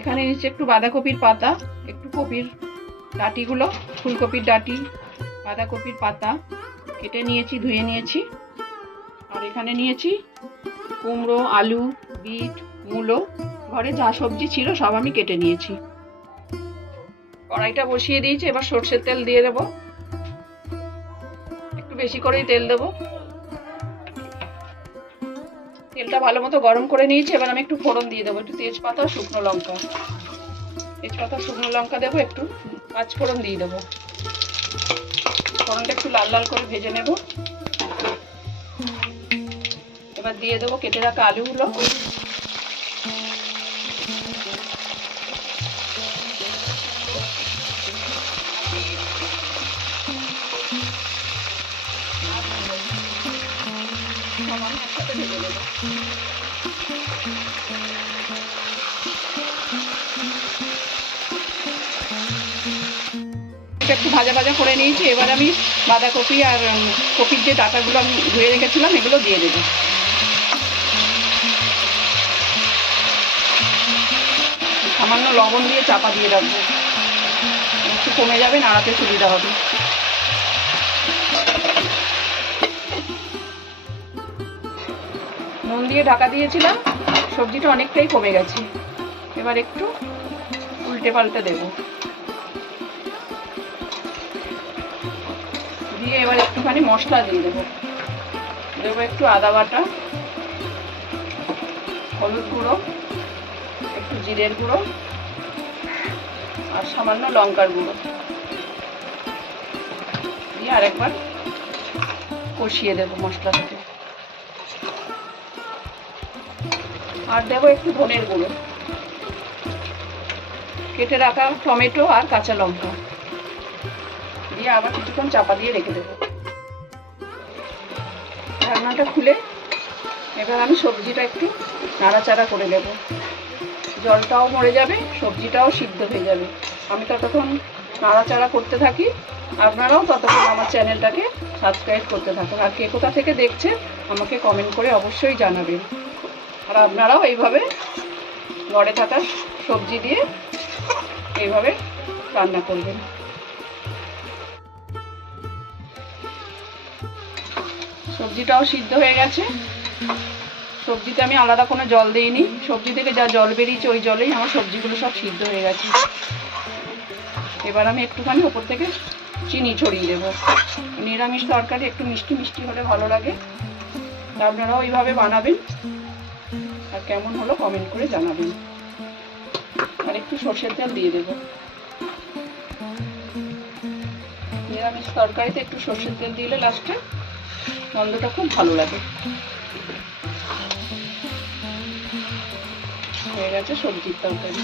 এখানে নিচে একটু বাঁধাকপির পাতা, একটু কপির ডাটিগুলো, ফুলকপির ডাটি, বাঁধাকপির পাতা, কেটে নিয়েছি, ধুয়ে নিয়েছি। আর এখানে নিয়েছি কুমড়ো, আলু, বিট, মূলো। ঘরে যা সবজি ছিল সব আমি কেটে নিয়েছি। কড়াইটা বসিয়ে দিয়েছি, এবার সর্ষের তেল দিয়ে দেবো। একটু বেশি করেই তেল দেবো। তেলটা ভালো মতো গরম করে নিয়েছি, এবার আমি একটু ফোড়ন দিয়ে দেবো, একটু তেজপাতা, শুকনো লঙ্কা। তেজপাতা, শুকনো লঙ্কা দেবো, একটু পাঁচ ফোড়ন দিয়ে দেবো। ফোড়নটা একটু লাল লাল করে ভেজে নেব। এবার দিয়ে দেবো কেটে রাখা আলুগুলো। একটু ভাজা ভাজা করে নিয়েছি। এবার আমি বাঁধাকপি আর কপির যে ডাটাগুলো আমি ধুয়ে রেখেছিলাম, এগুলো দিয়ে দেবো। সামান্য লবণ দিয়ে চাপা দিয়ে রাখব। একটু কমে যাবে, নাড়াতে সুবিধা হবে। দিয়ে ঢাকা দিয়েছিলাম, সবজিটা অনেকটাই কমে গেছে। এবার একটু উল্টে পাল্টে দেবো। দিয়ে এবার একটুখানি মশলা দিয়ে দেবো। দেবো একটু আদা বাটা, হলুদ গুঁড়ো, একটু জিরের গুঁড়ো, আর সামান্য লঙ্কার গুঁড়ো। দিয়ে আরেকবার কষিয়ে দেবো মশলাটাকে। আর দেবো একটু ধনের গুঁড়ো। কেটে রাখা টমেটো আর কাঁচা লঙ্কা। দিয়ে আবার কিছুক্ষণ চাপা দিয়ে রেখে দেবো। ঢাকনাটা খুলে এবার আমি সবজিটা একটু নাড়াচাড়া করে দেবো জলটাও মরে যাবে, সবজিটাও সিদ্ধ হয়ে যাবে। আমি ততক্ষণ নাড়াচাড়া করতে থাকি। আপনারাও ততক্ষণ আমার চ্যানেলটাকে সাবস্ক্রাইব করতে থাকুন। আর কে কোথা থেকে দেখছেন, আমাকে কমেন্ট করে অবশ্যই জানাবেন। আর আপনারাও এইভাবে ঘরে থাকা সবজি দিয়ে এইভাবে রান্না করবেন। সবজিটাও সিদ্ধ হয়ে গেছে। সবজিতে আমি আলাদা কোনো জল দিইনি। সবজি থেকে যা জল বেরিয়েছে ওই জলেই আমার সবজিগুলো সব সিদ্ধ হয়ে গেছে। এবার আমি একটুখানি ওপর থেকে চিনি ছড়িয়ে দেবো। নিরামিষ তরকারি একটু মিষ্টি মিষ্টি হলে ভালো লাগে। আপনারাও এইভাবে বানাবেন। আর কেমন হলো কমেন্ট করে জানাবেন। আর একটু সর্ষের তেল দিয়ে দেবো। নিরামিষ তরকারিতে একটু সর্ষের তেল দিলে লাস্টে গন্ধটা খুব ভালো লাগে। হয়ে গেছে সবজির তরকারি।